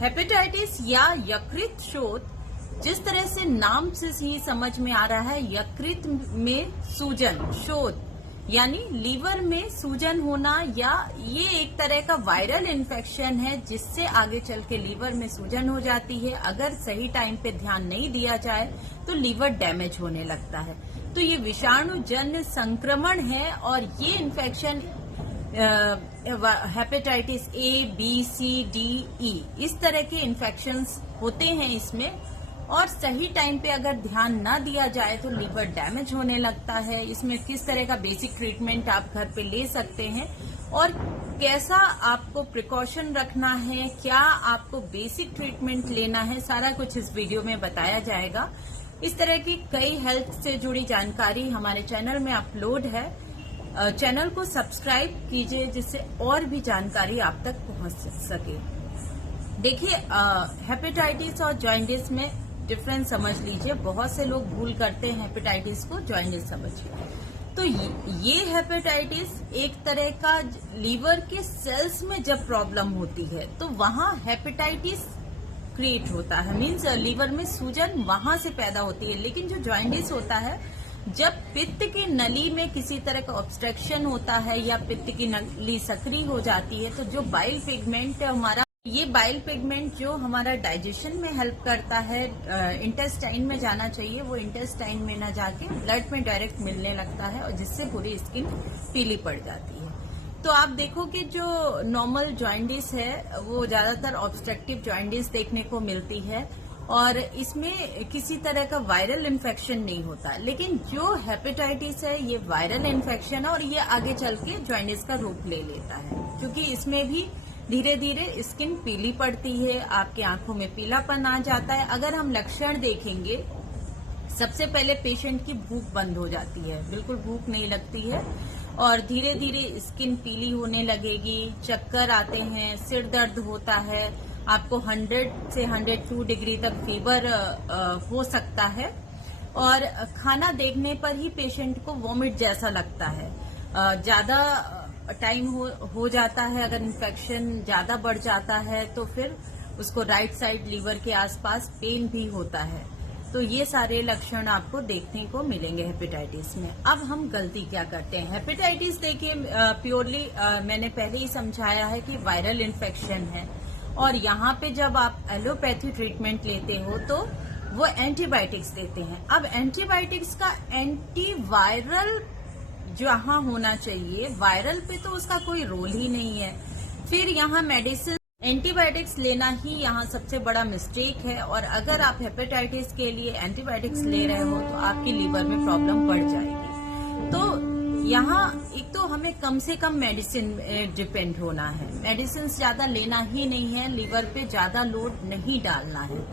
Hepatitis या यकृत शोथ, जिस तरह से नाम से ही समझ में आ रहा है, यकृत में सूजन, शोथ यानी लीवर में सूजन होना, या ये एक तरह का वायरल इन्फेक्शन है जिससे आगे चल के लीवर में सूजन हो जाती है। अगर सही टाइम पे ध्यान नहीं दिया जाए तो लीवर डैमेज होने लगता है। तो ये विषाणु जन्य संक्रमण है और ये infection hepatitis A, B, C, D, E इस तरह के इन्फेक्शंस होते हैं इसमें, और सही टाइम पे अगर ध्यान ना दिया जाए तो लीवर डैमेज होने लगता है। इसमें किस तरह का बेसिक ट्रीटमेंट आप घर पे ले सकते हैं और कैसा आपको प्रिकॉशन रखना है, क्या आपको बेसिक ट्रीटमेंट लेना है, सारा कुछ इस वीडियो में बताया जाएगा। इस तरह की कई हेल्थ से जुड़ी जानकारी हमारे चैनल में अपलोड है। चैनल को सब्सक्राइब कीजिए जिससे और भी जानकारी आप तक पहुंच सके। देखिए, हेपेटाइटिस और जॉइंटिस में डिफरेंस समझ लीजिए। बहुत से लोग भूल करते हैं हेपेटाइटिस को जॉइंटिस समझिए। तो ये हेपेटाइटिस एक तरह का लीवर के सेल्स में जब प्रॉब्लम होती है तो वहां हेपेटाइटिस क्रिएट होता है, मीन्स लीवर में सूजन वहां से पैदा होती है। लेकिन जो जॉइंटिस होता है, जब पित्त की नली में किसी तरह का ऑब्स्ट्रक्शन होता है या पित्त की नली सक्रिय हो जाती है, तो जो बाइल पिगमेंट हमारा, ये बाइल पिगमेंट जो हमारा डाइजेशन में हेल्प करता है, इंटेस्टाइन में जाना चाहिए, वो इंटेस्टाइन में ना जाके ब्लड में डायरेक्ट मिलने लगता है और जिससे पूरी स्किन पीली पड़ जाती है। तो आप देखो कि जो नॉर्मल जॉइंटिस है वो ज्यादातर ऑब्स्ट्रक्टिव जॉइंटिस देखने को मिलती है और इसमें किसी तरह का वायरल इन्फेक्शन नहीं होता। लेकिन जो हेपेटाइटिस है ये वायरल इन्फेक्शन है और ये आगे चल के जॉइंटिस का रूप ले लेता है, क्योंकि इसमें भी धीरे धीरे स्किन पीली पड़ती है, आपकी आंखों में पीलापन आ जाता है। अगर हम लक्षण देखेंगे, सबसे पहले पेशेंट की भूख बंद हो जाती है, बिल्कुल भूख नहीं लगती है और धीरे धीरे स्किन पीली होने लगेगी, चक्कर आते हैं, सिर दर्द होता है, आपको 100 से 102 डिग्री तक फीवर हो सकता है और खाना देखने पर ही पेशेंट को वॉमिट जैसा लगता है। ज्यादा टाइम हो जाता है, अगर इन्फेक्शन ज्यादा बढ़ जाता है तो फिर उसको राइट साइड लीवर के आसपास पेन भी होता है। तो ये सारे लक्षण आपको देखने को मिलेंगे हेपेटाइटिस में। अब हम गलती क्या करते हैं? हेपेटाइटिस देखिए, प्योरली मैंने पहले ही समझाया है कि वायरल इन्फेक्शन है और यहाँ पे जब आप एलोपैथी ट्रीटमेंट लेते हो तो वो एंटीबायोटिक्स देते हैं। अब एंटीबायोटिक्स का एंटीवायरल जहाँ होना चाहिए, वायरल पे तो उसका कोई रोल ही नहीं है। फिर यहाँ मेडिसिन, एंटीबायोटिक्स लेना ही यहाँ सबसे बड़ा मिस्टेक है और अगर आप हेपेटाइटिस के लिए एंटीबायोटिक्स ले रहे हो तो आपकी लीवर में प्रॉब्लम बढ़ जाएगी। तो यहाँ एक तो हमें कम से कम मेडिसिन डिपेंड होना है, मेडिसिन ज्यादा लेना ही नहीं है, लीवर पे ज्यादा लोड नहीं डालना है।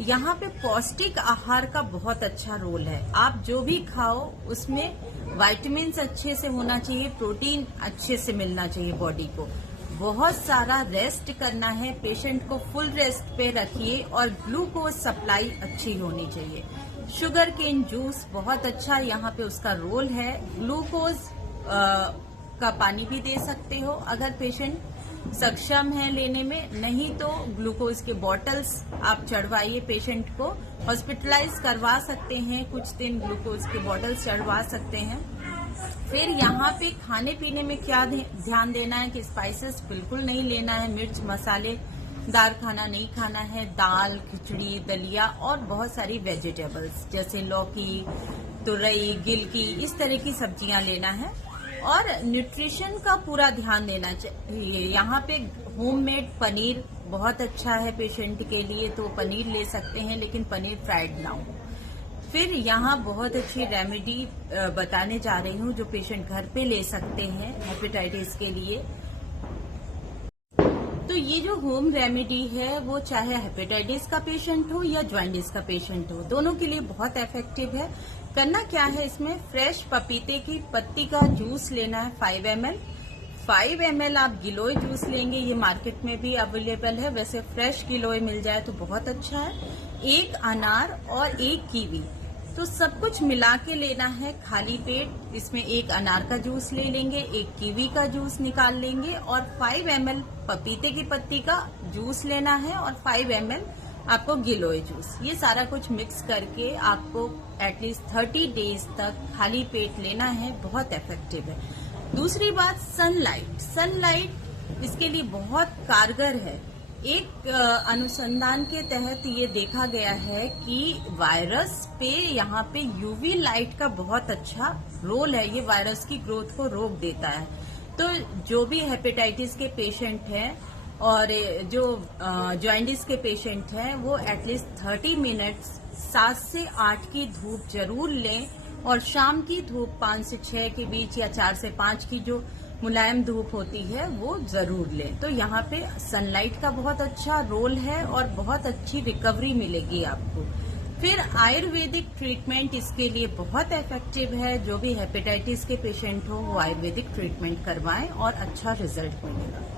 यहाँ पे पौष्टिक आहार का बहुत अच्छा रोल है। आप जो भी खाओ उसमें विटामिन अच्छे से होना चाहिए, प्रोटीन अच्छे से मिलना चाहिए बॉडी को, बहुत सारा रेस्ट करना है, पेशेंट को फुल रेस्ट पे रखिए और ग्लूकोज सप्लाई अच्छी होनी चाहिए। शुगर केन जूस बहुत अच्छा यहाँ पे उसका रोल है। ग्लूकोज का पानी भी दे सकते हो अगर पेशेंट सक्षम है लेने में, नहीं तो ग्लूकोज के बॉटल्स आप चढ़वाइए, पेशेंट को हॉस्पिटलाइज करवा सकते हैं, कुछ दिन ग्लूकोज के बॉटल्स चढ़वा सकते हैं। फिर यहाँ पे खाने पीने में क्या ध्यान देना है कि स्पाइसेस बिल्कुल नहीं लेना है, मिर्च मसालेदार खाना नहीं खाना है, दाल, खिचड़ी, दलिया और बहुत सारी वेजिटेबल्स जैसे लौकी, तुरई, गिलकी, इस तरह की सब्जियां लेना है और न्यूट्रिशन का पूरा ध्यान देना चाहिए। यहाँ पे होममेड पनीर बहुत अच्छा है पेशेंट के लिए, तो पनीर ले सकते हैं, लेकिन पनीर फ्राइड ना हो। फिर यहाँ बहुत अच्छी रेमेडी बताने जा रही हूँ जो पेशेंट घर पे ले सकते हैं हेपेटाइटिस के लिए। तो ये जो होम रेमेडी है वो चाहे हेपेटाइटिस का पेशेंट हो या जॉइंटिस का पेशेंट हो, दोनों के लिए बहुत इफेक्टिव है। करना क्या है, इसमें फ्रेश पपीते की पत्ती का जूस लेना है 5 ml। 5 ml आप गिलोय जूस लेंगे, ये मार्केट में भी अवेलेबल है, वैसे फ्रेश गिलोय मिल जाए तो बहुत अच्छा है। 1 अनार और 1 कीवी तो सब कुछ मिला के लेना है खाली पेट। इसमें एक अनार का जूस ले लेंगे, एक कीवी का जूस निकाल लेंगे और 5 ml पपीते की पत्ती का जूस लेना है और 5 ml आपको गिलोय जूस। ये सारा कुछ मिक्स करके आपको एटलीस्ट 30 डेज तक खाली पेट लेना है, बहुत इफेक्टिव है। दूसरी बात, सनलाइट इसके लिए बहुत कारगर है। एक अनुसंधान के तहत ये देखा गया है कि वायरस पे यहाँ पे यूवी लाइट का बहुत अच्छा रोल है, ये वायरस की ग्रोथ को रोक देता है। तो जो भी हेपेटाइटिस के पेशेंट हैं और जो जॉइंडिस के पेशेंट हैं वो एटलीस्ट 30 मिनट्स 7 से 8 की धूप जरूर लें और शाम की धूप 5 से 6 के बीच या 4 से 5 की जो मुलायम धूप होती है वो जरूर लें। तो यहाँ पे सनलाइट का बहुत अच्छा रोल है और बहुत अच्छी रिकवरी मिलेगी आपको। फिर आयुर्वेदिक ट्रीटमेंट इसके लिए बहुत इफेक्टिव है। जो भी हेपेटाइटिस के पेशेंट हो वो आयुर्वेदिक ट्रीटमेंट करवाएं और अच्छा रिजल्ट मिलेगा।